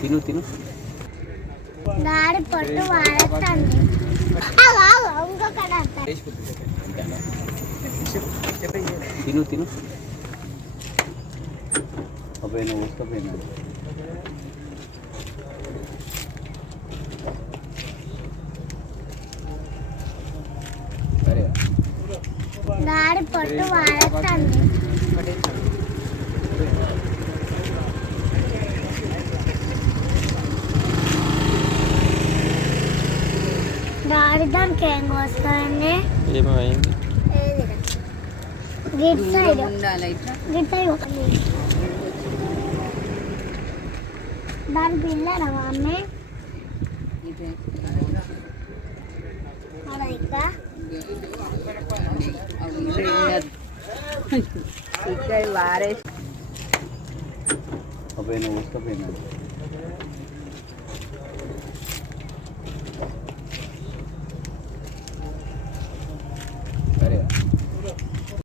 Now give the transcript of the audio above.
తిను తిను దాడి పొట్టు వాడతాను ఇంకొకటి తిను తిను అబ్బాయి నువ్వు వస్తపోయినా సరే దాడి పొట్టు వాడతాను దాడి దానికి ఏం వస్తాయండి ఏమైంది గిట్ సైడ్ గిట్ సైడ్ దాని పిల్లరా అమ్మే ఇంకా అబ్బాయి నువ్వు వస్తపోయినా